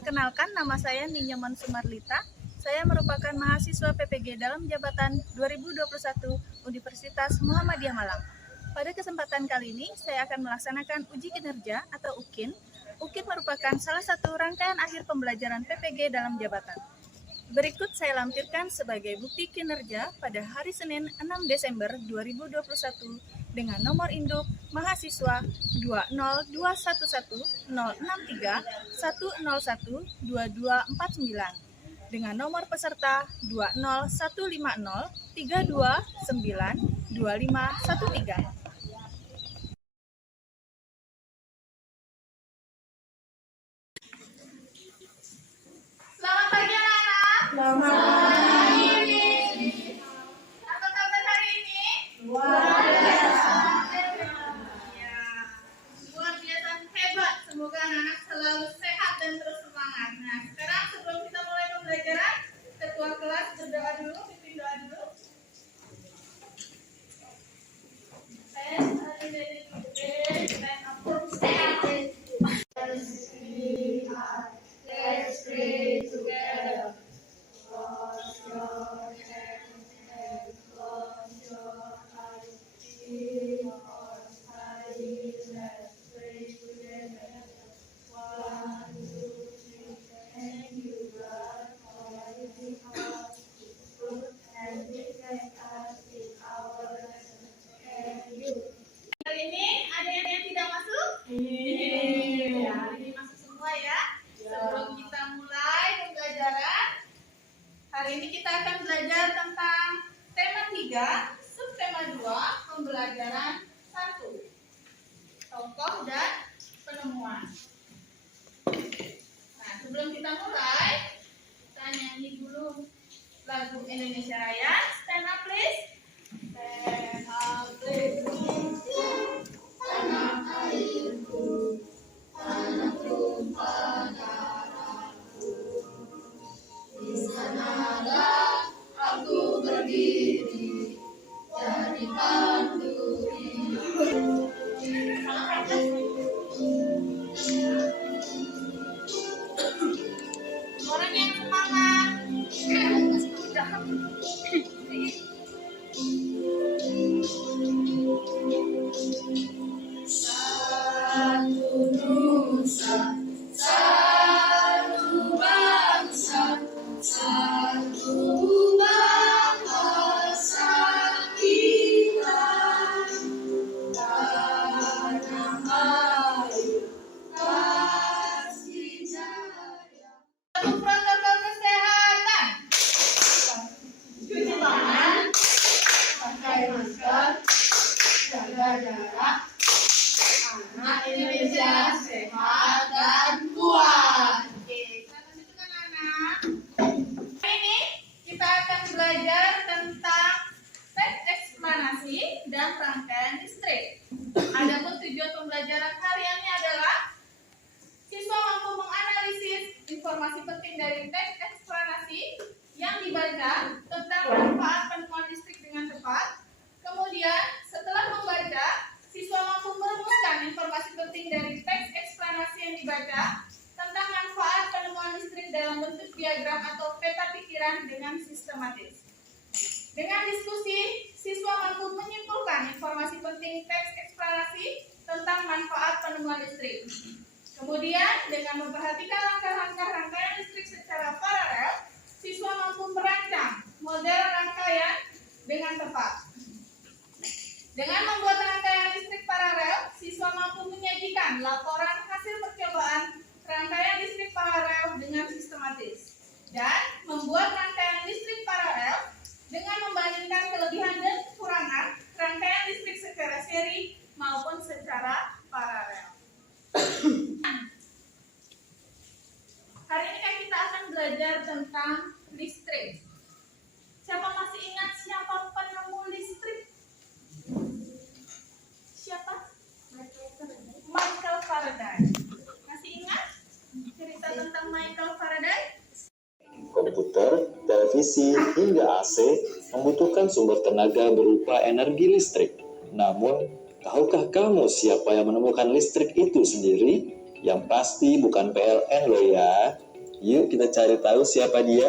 Perkenalkan, nama saya Ninyaman Sumarlita. Saya merupakan mahasiswa PPG dalam jabatan 2021 Universitas Muhammadiyah Malang. Pada kesempatan kali ini, saya akan melaksanakan uji kinerja atau UKIN. UKIN merupakan salah satu rangkaian akhir pembelajaran PPG dalam jabatan. Berikut saya lampirkan sebagai bukti kinerja pada hari Senin 6 Desember 2021 dengan nomor induk mahasiswa 20163011249 dengan nomor peserta 2015032925513. Selamat pagi anak-anak. Selamat pagi. Apa kabar hari ini? Luar biasa. Ya, luar biasa hebat. Semoga anak-anak selalu sehat dan terus semangat. Nah, sekarang sebelum kita mulai pembelajaran, ketua kelas berdoa dulu, pimpin doa dulu. Let's pray together. Close your hands and close your eyes. In our silence, let's pray together. 1, 2, 3. Thank you, God, for letting us good and protect us in our lesson. Thank you. Hari ini ada yang tidak masuk? Iya. Hari ini masuk semua ya. Sebelum kita mulai pembelajaran, hari ini kita akan belajar tentang tema 3, subtema 2, pembelajaran 1, tokoh dan penemuan. Nah, sebelum kita mulai, kita nyanyi dulu lagu Indonesia Raya. Stand up please. Stand up please. Tanah airku, tanah tumpah darahku. Di sanalah aku berdiri, jadi pandu hidup. Orang yang semangat. Satu nusa, satu bangsa, satu bahasa kita. Tanah air kasih jaya. Protokol kesehatan. Cuci tangan. Pakai masker, jaga jarak. Anak Indonesia sehat dan kuat. Oke, selamat menunjukkan anak. Hari ini kita akan belajar tentang teks eksplanasi dan rangkaian listrik. Adapun tujuan pembelajaran hariannya adalah siswa mampu menganalisis informasi penting dari teks eksplanasi yang dibaca tentang manfaat penemuan listrik dengan tepat. Kemudian, setelah membaca, siswa mampu merumuskan informasi penting dari teks eksplanasi yang dibaca tentang manfaat penemuan listrik dalam bentuk diagram atau peta pikiran dengan sistematis. Dengan diskusi, siswa mampu menyimpulkan informasi penting teks eksplanasi tentang manfaat penemuan listrik. Kemudian, dengan memperhatikan langkah-langkah rangkaian listrik secara paralel, siswa mampu merancang model rangkaian dengan tepat. Dengan membuat rangkaian listrik paralel, siswa mampu menyajikan laporan hasil percobaan rangkaian listrik paralel dengan sistematis. Dan membuat rangkaian listrik paralel dengan membandingkan kelebihan dan kekurangan rangkaian listrik secara seri maupun secara paralel. Hari ini kan kita akan belajar tentang listrik. Siapa masih ingat siapa penemu listrik? Siapa? Michael Faraday. Masih ingat cerita tentang Michael Faraday? Komputer, televisi, hingga AC membutuhkan sumber tenaga berupa energi listrik. Namun, tahukah kamu siapa yang menemukan listrik itu sendiri? Yang pasti bukan PLN loh ya. Yuk kita cari tahu siapa dia.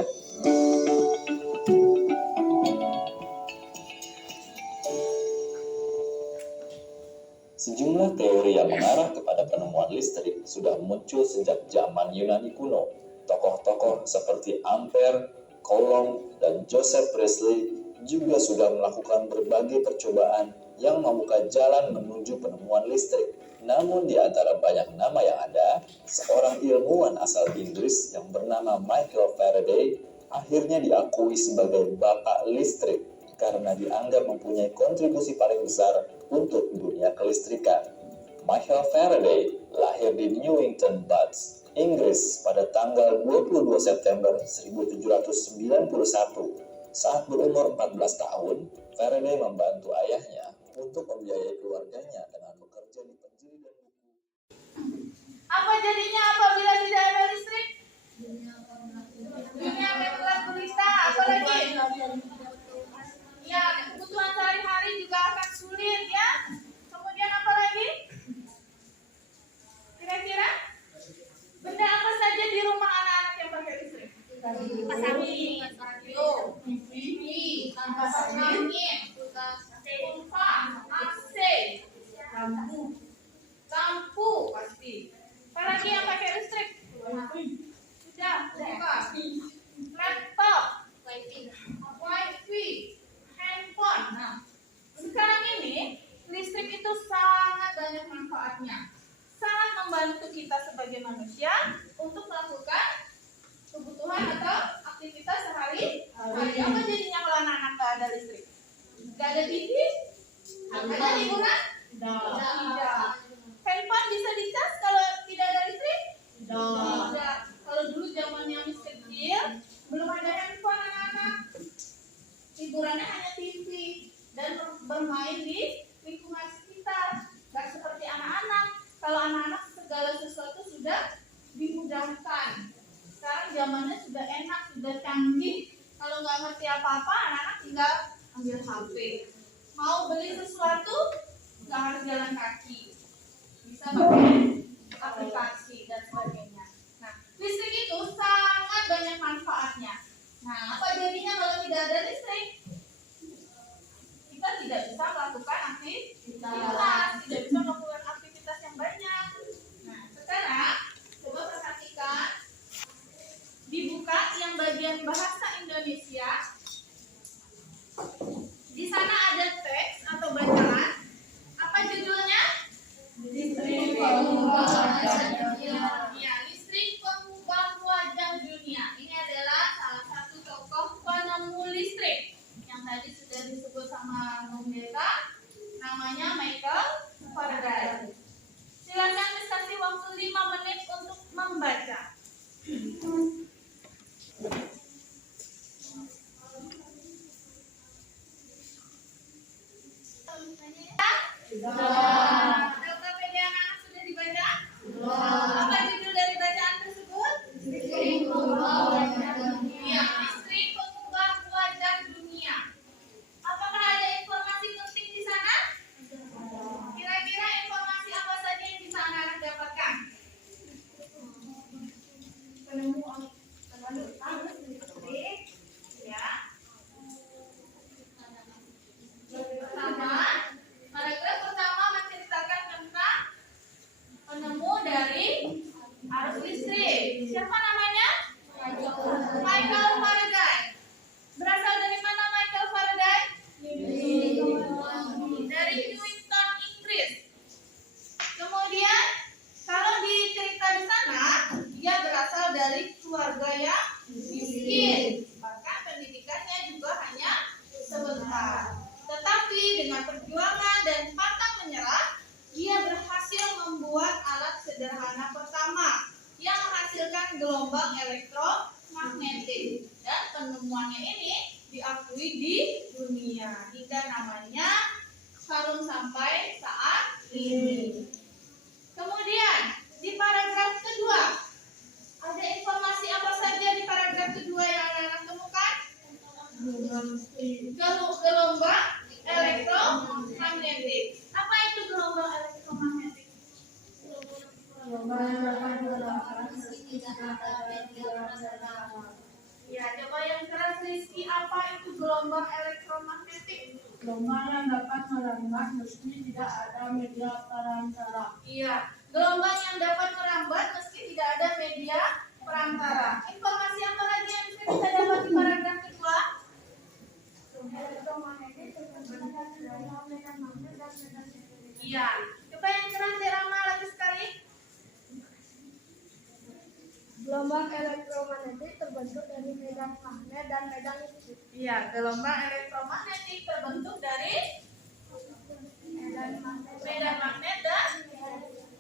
Sejumlah teori yang mengarah kepada penemuan listrik sudah muncul sejak zaman Yunani kuno. Tokoh-tokoh seperti Ampere, Coulomb, dan Joseph Priestley juga sudah melakukan berbagai percobaan yang membuka jalan menuju penemuan listrik. Namun di antara banyak nama yang ada, seorang ilmuwan asal Inggris yang bernama Michael Faraday akhirnya diakui sebagai bapak listrik karena dianggap mempunyai kontribusi paling besar untuk dunia kelistrikan. Michael Faraday lahir di Newington Butts, Inggris pada tanggal 22 September 1791. Saat berumur 14 tahun, Faraday membantu ayahnya untuk membiayai keluarganya dengan bekerja di penjuri dan buku. Apa jadinya apabila tidak ada listrik? Dunia akan gelap gulita. Apa lagi? Ya, kebutuhan sehari-hari juga akan sulit ya. Kemudian apa lagi? Kira-kira benda apa saja di rumah anak-anak yang pakai listrik? Kipas angin, radio, TV, kipas angin, kulkas, AC, lampu pasti. Apa lagi yang pakai listrik? Sudah, laptop, wifi, handphone. Nah, sekarang ini listrik itu sangat banyak manfaatnya, sangat membantu kita sebagai manusia untuk melakukan kebutuhan atau aktivitas sehari-hari. Apa jadinya kalau anak-anak nggak ada listrik? Nggak ada TV? Ada hiburan? Tidak. Handphone bisa dicas kalau tidak ada listrik? Tidak. Kalau dulu zamannya masih kecil, belum ada handphone anak-anak. Hiburannya hanya TV dan bermain di lingkungan sekitar. Gak seperti anak-anak. Kalau anak-anak segala sesuatu sudah dimudahkan. Sekarang zamannya sudah enak, sudah canggih. Kalau nggak ngerti apa-apa, anak-anak tinggal ambil HP. Mau beli sesuatu, nggak harus jalan kaki. Bisa pakai aplikasi dan sebagainya. Nah, listrik itu sangat banyak manfaatnya. Nah, apa jadinya kalau tidak ada listrik? Kita tidak bisa melakukan aktivitas, tidak bisa melakukan aktivitas yang banyak. Nah, sekarang coba perhatikan, dibuka yang bagian bahasa Indonesia. Di sana ada teks atau bacaan. Apa judulnya? Listrik pengubah wajah dunia. Ya, listrik pengubah wajah dunia. Ini adalah salah satu tokoh penemu listrik yang tadi sudah disebut sama Bung Deta, namanya Michael Faraday. Silakan dikasih waktu 5 menit untuk membaca. LKPD anak sudah dibaca? Apa judul dari bacaan tersebut? Listrik pengubah wajah dunia. Listrik pengubah wajah dunia. Apakah ada informasi penting di sana? Kira-kira informasi apa saja yang bisa anak-anak dapatkan? Ya. Pertama, paragraf pertama menceritakan tentang penemu dari arus listrik. Siapa namanya? Michael Faraday. Berasal dari mana Michael Faraday? Dari Newington, Inggris. Kemudian, kalau dicerita di sana, dia berasal dari keluarga yang miskin. Bahkan pendidikannya juga hanya sebentar. Tetapi dengan perjuangan dan pantang menyerah, dia berhasil membuat alat sederhana pertama yang menghasilkan gelombang elektromagnetik. Dan penemuannya ini diakui di dunia hingga namanya harum sampai saat ini. Kemudian di paragraf kedua, ada informasi apa saja di paragraf kedua yang anak-anak temukan? Gelombang elektromagnetik. Apa itu gelombang elektromagnetik? tidak ada media perantara. Ya, coba yang keras Rizky, apa itu gelombang elektromagnetik? Gelombang yang dapat merambat meski tidak ada media perantara. Iya, gelombang yang dapat merambat meski tidak ada media perantara. Informasi apa lagi yang bisa kita dapat di paragraf kedua? Iya, coba yang keras Rama lagi sekali. Gelombang elektromagnetik terbentuk dari medan magnet dan medan listrik. Iya, gelombang elektromagnetik terbentuk dari medan magnet dan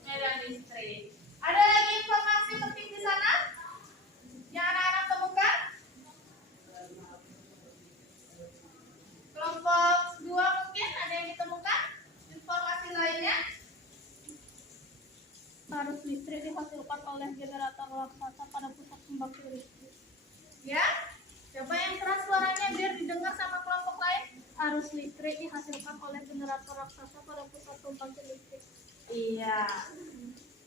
medan listrik. Ada lagi informasi penting di sana yang anak-anak temukan? Kelompok 2 mungkin ada yang ditemukan informasi lainnya? Arus listrik dihasilkan oleh generator raksasa pada pusat pembangkit listrik. Ya, coba yang keras suaranya biar didengar sama kelompok lain. Arus listrik dihasilkan oleh generator raksasa pada pusat pembangkit listrik. Iya.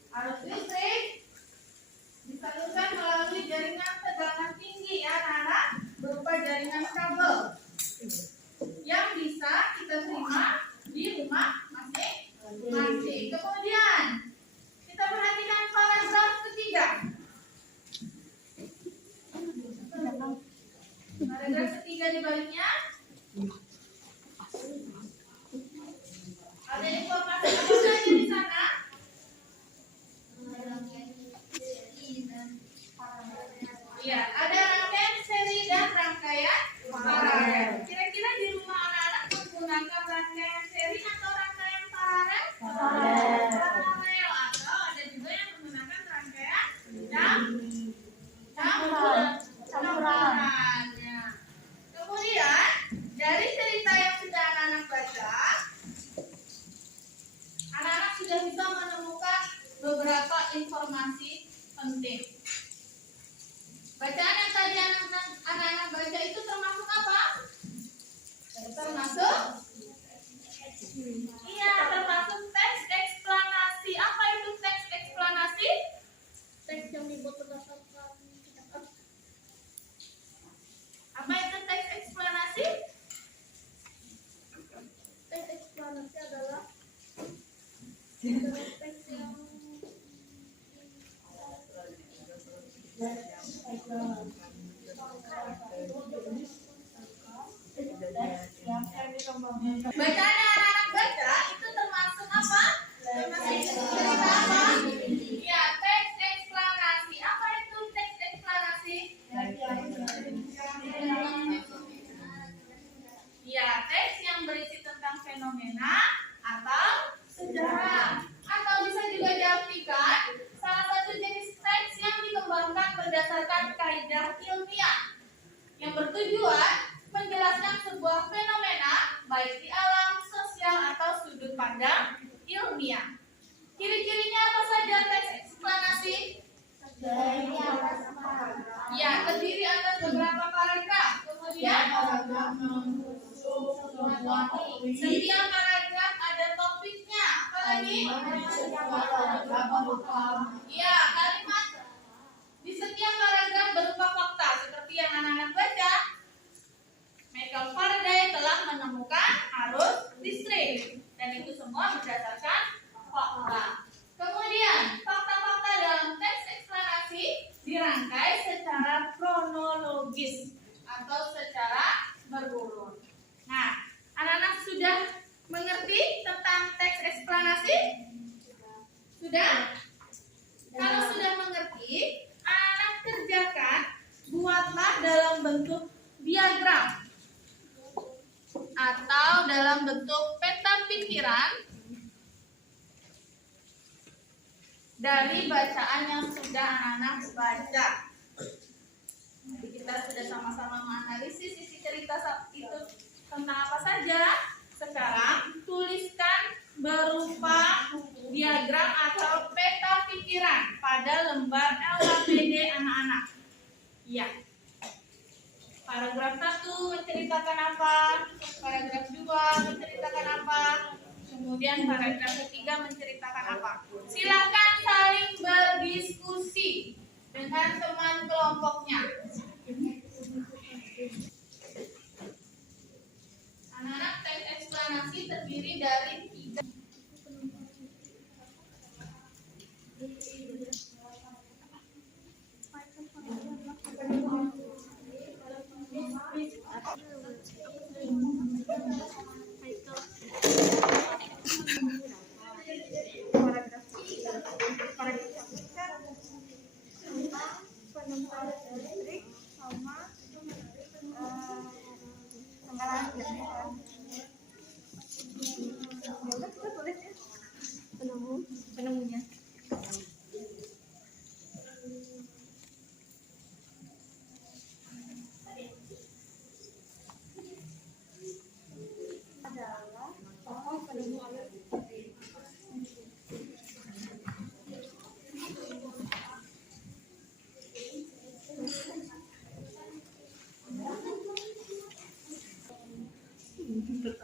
Arus listrik disalurkan melalui jaringan tegangan tinggi ya anak-anak, berupa jaringan kabel yang bisa kita terima di rumah masing-masing. Kemudian kita perhatikan paragraf ketiga. Paragraf ketiga di baliknya ada informasi apa saja di sana? Iya, ada rangkaian seri dan rangkaian paralel. Kira-kira di rumah anak-anak menggunakan rangkaian seri atau rangkaian paralel? Paralel, atau ada juga yang menggunakan rangkaian campuran. Ya. Kemudian dari cerita yang sudah anak-anak baca, anak-anak sudah bisa menemukan beberapa informasi penting. Bacaan yang tadi anak-anak baca itu termasuk apa? Termasuk? Iya, termasuk teks eksplanasi. Apa itu teks eksplanasi? Teks yang dibuat berdasarkan kitab. Apa itu teks eksplanasi? Teks eksplanasi adalah teks yang Bacaan yang anak-anak baca itu termasuk apa? Termasuk cerita apa? Ya, teks eksplanasi. Apa itu teks eksplanasi? Ya, teks yang berisi tentang fenomena atau sejarah. Atau bisa juga diartikan salah satu jenis teks yang dikembangkan berdasarkan kaidah ilmiah yang bertujuan menjelaskan sebuah fenomena baik di alam, sosial, atau sudut pandang ilmiah. Ciri-cirinya apa saja teks eksplanasi? Ya, terdiri atas beberapa paragraf. Kemudian setiap paragraf ada topiknya. Apa lagi? Ya, kalimat di setiap paragraf berupa fakta seperti yang anak-anak baca. Michael Faraday telah menemukan arus listrik dan itu semua berdasarkan fakta. Kemudian fakta-fakta dalam teks eksplanasi dirangkai secara kronologis atau secara berurut. Nah, anak-anak sudah mengerti tentang teks eksplanasi? Sudah? Kalau sudah mengerti, anak kerjakan, buatlah dalam bentuk diagram atau dalam bentuk peta pikiran dari bacaan yang sudah anak-anak baca. Jadi kita sudah sama-sama menganalisis isi cerita itu tentang apa saja. Sekarang tuliskan berupa diagram atau peta pikiran pada lembar LKPD anak-anak. Ya. Paragraf 1 menceritakan apa? Paragraf 2 menceritakan apa? Kemudian paragraf ketiga menceritakan apa? Silakan saling berdiskusi Sudah?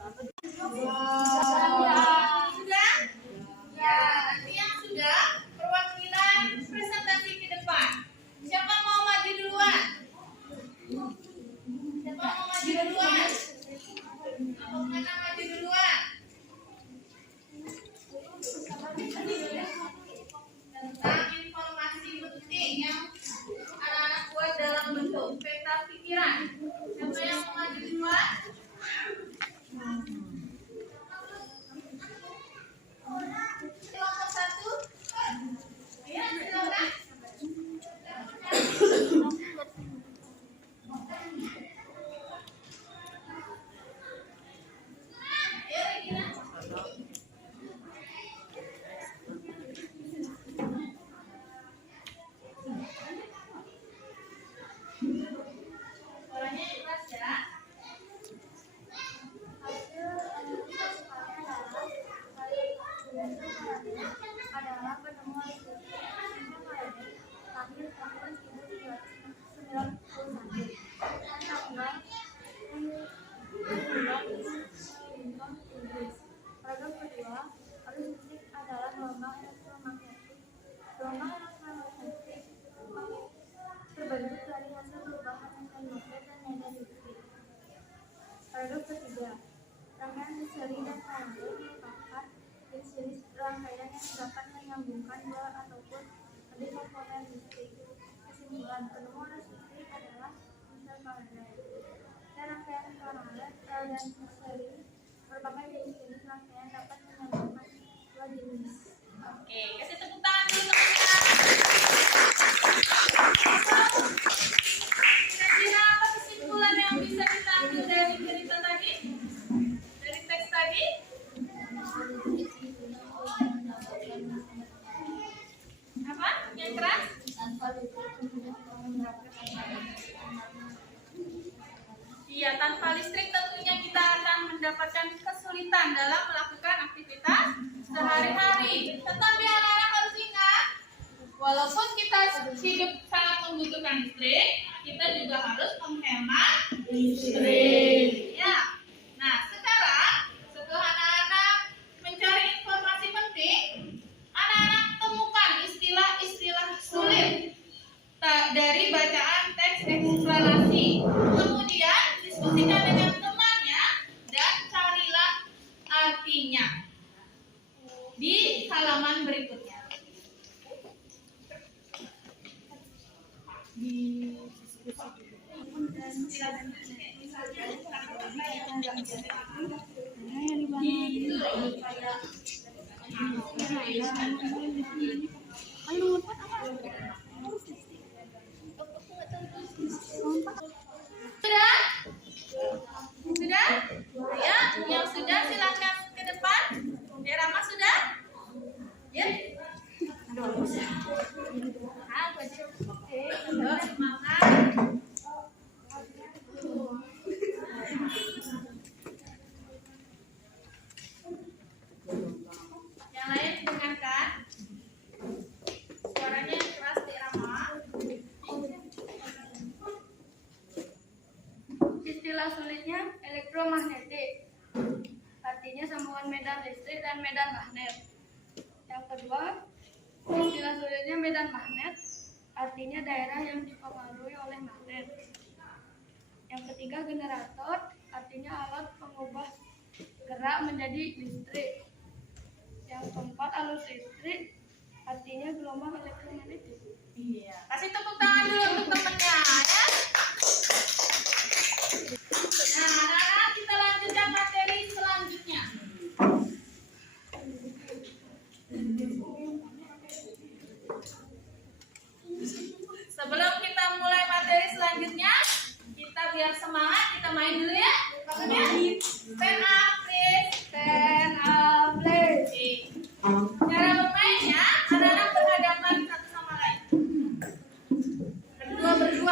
Ya, nanti yang sudah perwakilan presentasi ke depan. Siapa mau maju duluan? Siapa mau maju duluan? Apa mana maju duluan? Tentang informasi penting yang anak-anak buat dalam bentuk peta pikiran. Siapa yang mau maju duluan? Kelompok 1. Ya, silakan. Ya, Regina. Suaranya yang keras ya. adalah penemuan listrik lahir tahun 1991 dan tanggal Inggris. Paragraf kedua, arus listrik adalah gelombang elektromagnetik. Gelombang elektromagnetik terbentuk dari hasil perubahan medan magnet dan medan listrik. Paragraf ketiga, rangkaian seri dan paralel merupakan jenis rangkaian yang dapat menyambungkan dua ataupun lebih komponen listrik. Kesimpulan, penemuan arus listrik adalah misal paralel. Dan rangkaian paralel dan seri merupakan jenis rangkaian dapat menyambungkan dua jenis. Oke, kasih tepuk tangan dulu teman-teman. Kira-kira apa kesimpulan yang bisa kita ambil dari cerita tadi? Dari teks tadi? Apa? Yang keras? Iya, tanpa listrik tentunya kita akan mendapatkan kesulitan dalam melakukan aktivitas sehari-hari. Tetapi anak-anak harus ingat, walaupun kita hidup sangat membutuhkan listrik, kita juga harus menghemat listrik. Ya. Nah, sekarang setelah anak-anak mencari informasi penting, anak-anak temukan istilah-istilah sulit dari bacaan teks eksplanasi. Kemudian diskusikan dengan temannya dan carilah artinya di halaman berikutnya. Sudah? Sudah? Ya, yang sudah silakan ke depan. Ya, Rama sudah? Ya. Ayo, semangat. Yang lain dengarkan. Suaranya yang keras di Rama. Istilah sulitnya elektromagnetik, artinya sambungan medan listrik dan medan magnet. Yang kedua, istilah sulitnya medan magnet, artinya daerah yang dipengaruhi oleh magnet. Yang ketiga, generator, artinya alat pengubah gerak menjadi listrik. Yang keempat, arus listrik, artinya gelombang elektromagnetik. Iya. Kasih tepuk tangan dulu untuk temennya ya. Nah, anak-anak kita lanjutkan materi selanjutnya. Sebelum kita mulai materi selanjutnya, kita biar semangat, kita main dulu ya. Pokoknya stand up please. Stand up, please. Cara bermainnya, anak-anak berhadapan satu sama lain. Berdua-berdua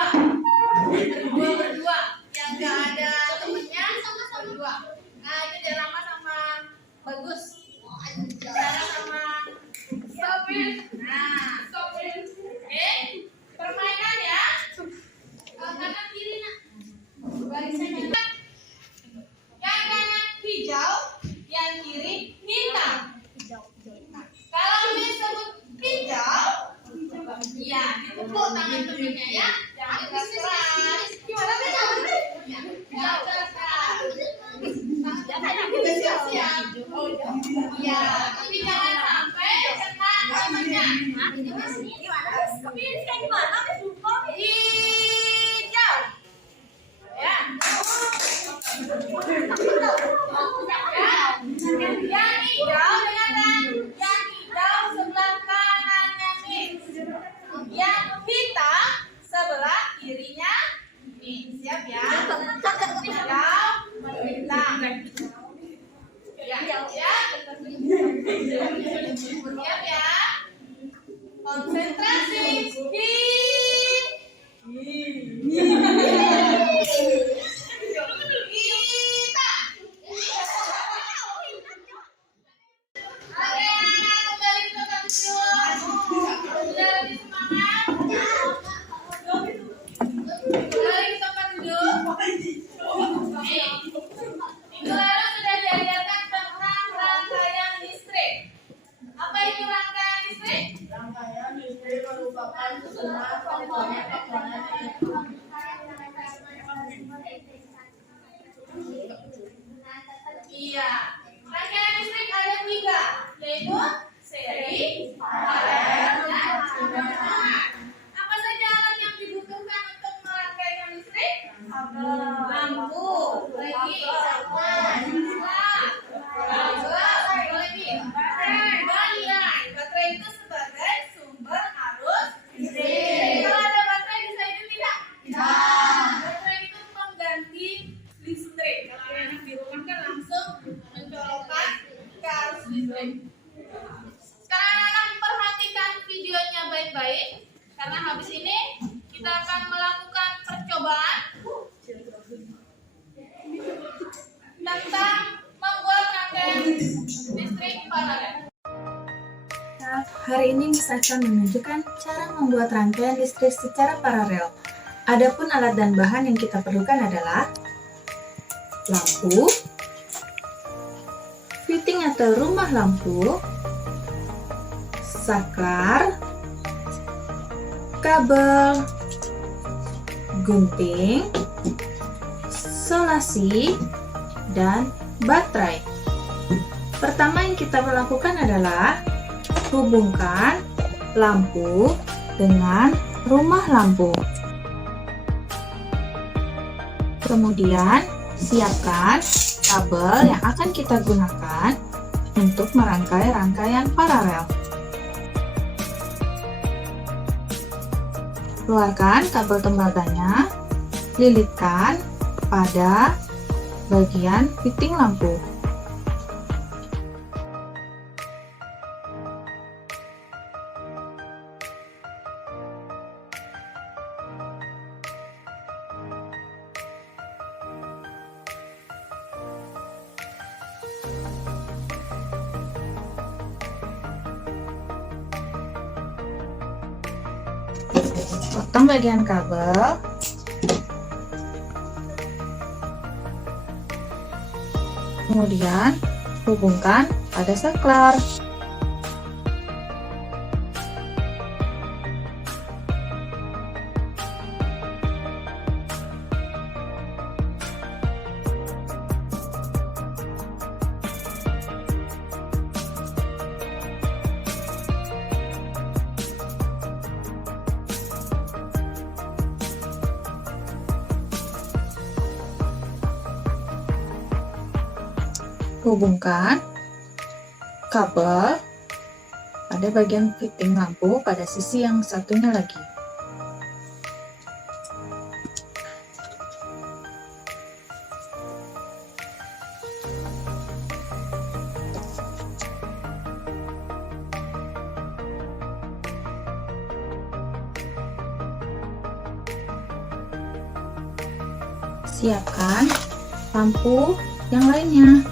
tumpuk tangan temennya ya, jangan keras-keras. Gimana nih caranya? Jangan keras-keras. Udah siap-siap. Ya, tapi jangan sampai kena temennya. Hijau. Ya. Yang hijau dengarkan. Yang hijau sebelah kanannya nih. Yang hitam sebelah kirinya nih. Siap ya? Hijau, hitam. Ya, siap. Siap ya? Konsentrasi. Minggu lalu sudah diajarkan tentang rangkaian listrik. Apa itu rangkaian listrik? Rangkaian listrik merupakan susunan komponen-komponen Iya, rangkaian listrik ada 3, yaitu seri, paralel, dan berbarengan. Apa saja alat yang dibutuhkan untuk merangkaikan listrik? Lampu, lagi, baterai itu sebagai sumber arus listrik. Kalau ada baterai bisa hidup tidak? Baterai itu pengganti listrik. Kalau yang di rumah kan langsung mencolokkan ke arus listrik. Sekarang anak-anak perhatikan videonya baik-baik, karena habis ini kita akan melakukan percobaan tentang membuat rangkaian listrik paralel. Hari ini Miss akan menunjukkan cara membuat rangkaian listrik secara paralel. Adapun alat dan bahan yang kita perlukan adalah lampu, fitting atau rumah lampu, saklar, kabel, gunting, solasi, dan baterai. Pertama yang kita lakukan adalah hubungkan lampu dengan rumah lampu. Kemudian siapkan kabel yang akan kita gunakan untuk merangkai rangkaian paralel. Keluarkan kabel tembaganya, lilitkan pada bagian fitting lampu. Potong bagian kabel. Kemudian hubungkan pada saklar. Hubungkan kabel pada bagian fitting lampu pada sisi yang satunya lagi. Siapkan lampu yang lainnya.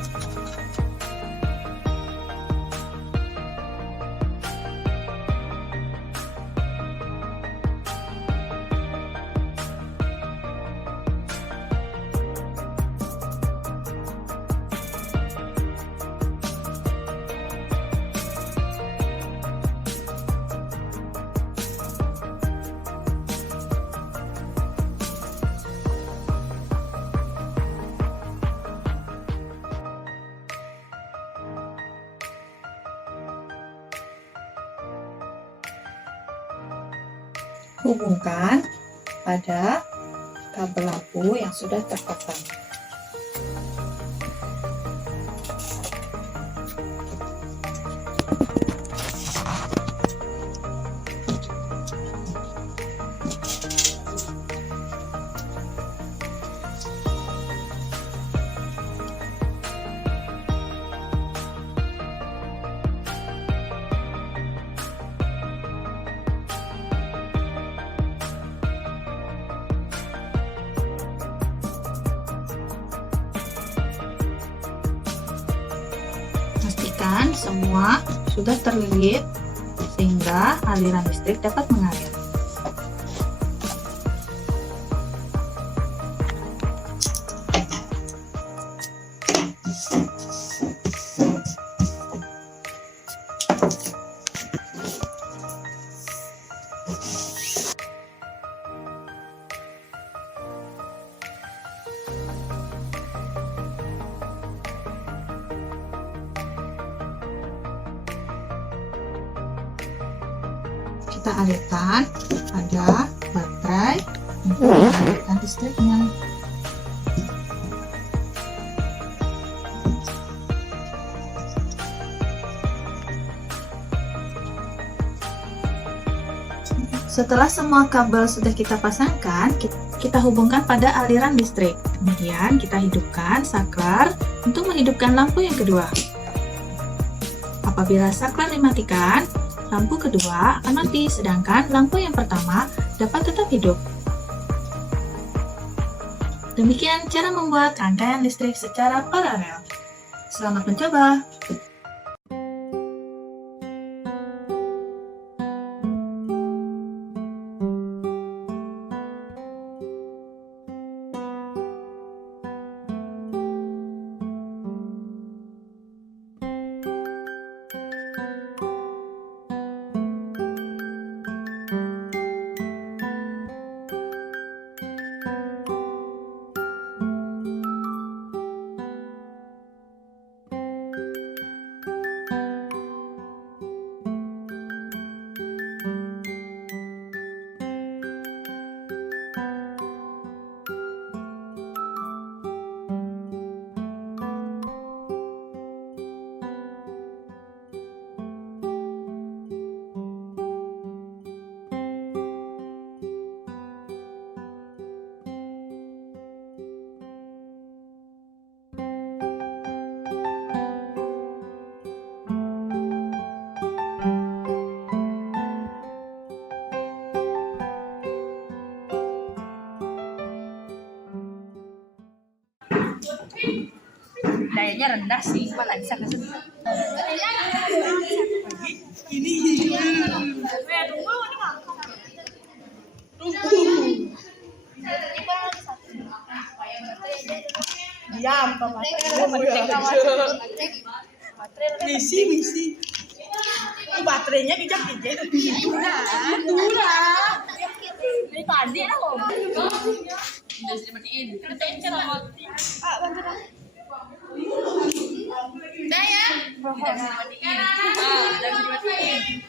Hubungkan pada kabel lampu yang sudah terpasang. Pastikan semua sudah terlilit sehingga aliran listrik dapat mengalir. Kita alirkan pada baterai untuk mengalirkan listriknya. Setelah semua kabel sudah kita pasangkan, kita hubungkan pada aliran listrik. Kemudian kita hidupkan saklar untuk menghidupkan lampu yang kedua. Apabila saklar dimatikan, lampu kedua akan mati, sedangkan lampu yang pertama dapat tetap hidup. Demikian cara membuat rangkaian listrik secara paralel. Selamat mencoba! Dayanya rendah sih, mana bisa ke situ. Diam, misi. Baterainya dijak-dijak. Dura. Dari tadi lah. Udah sudah matiin. Kita cara mati. Udah ya? Udah sudah matiin. Udah sudah matiin.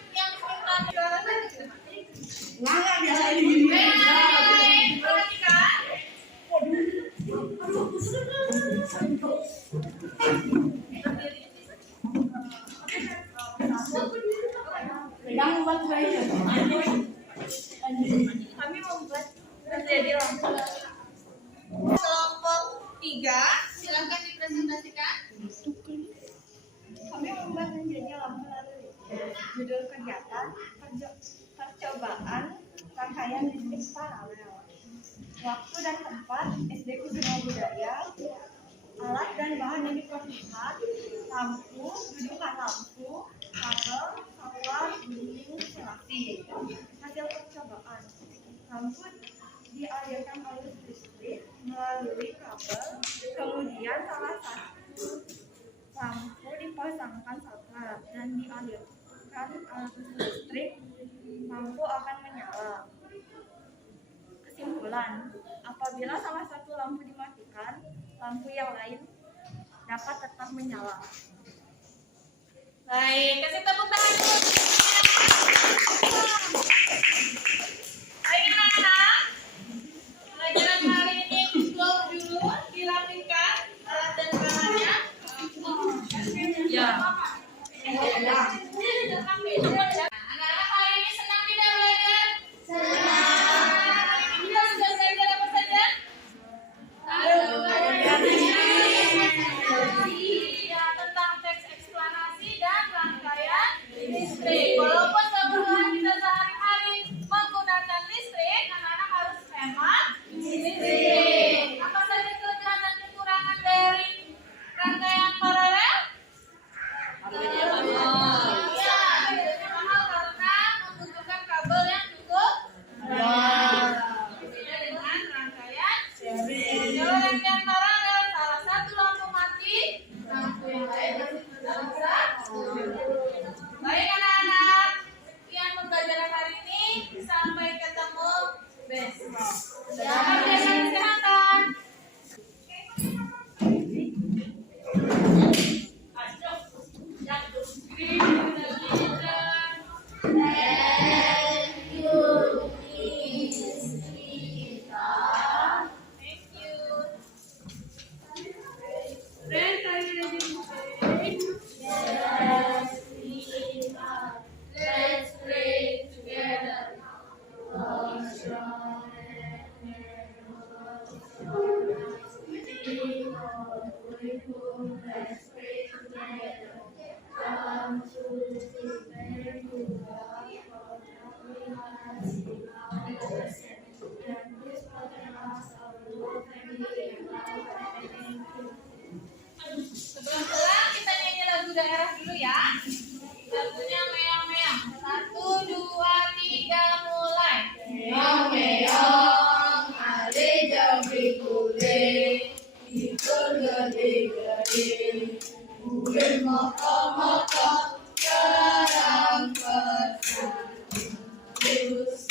Lama biasa ini. Pegang baterainya. Kami membuat menjadi lampu. Kelompok 3, silakan dipresentasikan. Kami membuat menjadi lampu lalu judul kegiatan percobaan rangkaian listrik paralel. Waktu dan tempat SD Kusuma Budaya. Alat dan bahan yang diperlukan: lampu, dudukan lampu, kabel, saklar, dinding, selasi. Hasil percobaan: lampu dialirkan arus listrik melalui kabel, kemudian salah satu lampu dipasangkan saklar dan dialirkan arus listrik, lampu akan menyala. Kesimpulan: apabila salah satu lampu dimatikan, lampu yang lain dapat tetap menyala. Baik, kasih tepuk tangan dulu. Selamat jaga kesehatan. Thank you. Friends, are you ready to pray? Let's pray together. Sebelum pulang kita nyanyi lagu daerah dulu ya. Lagunya meong-meong. 1, 2, 3, mulai. Meong-meong, ale jambi kule, ikut gede-gede, kule moko-moko, kerang petang, terus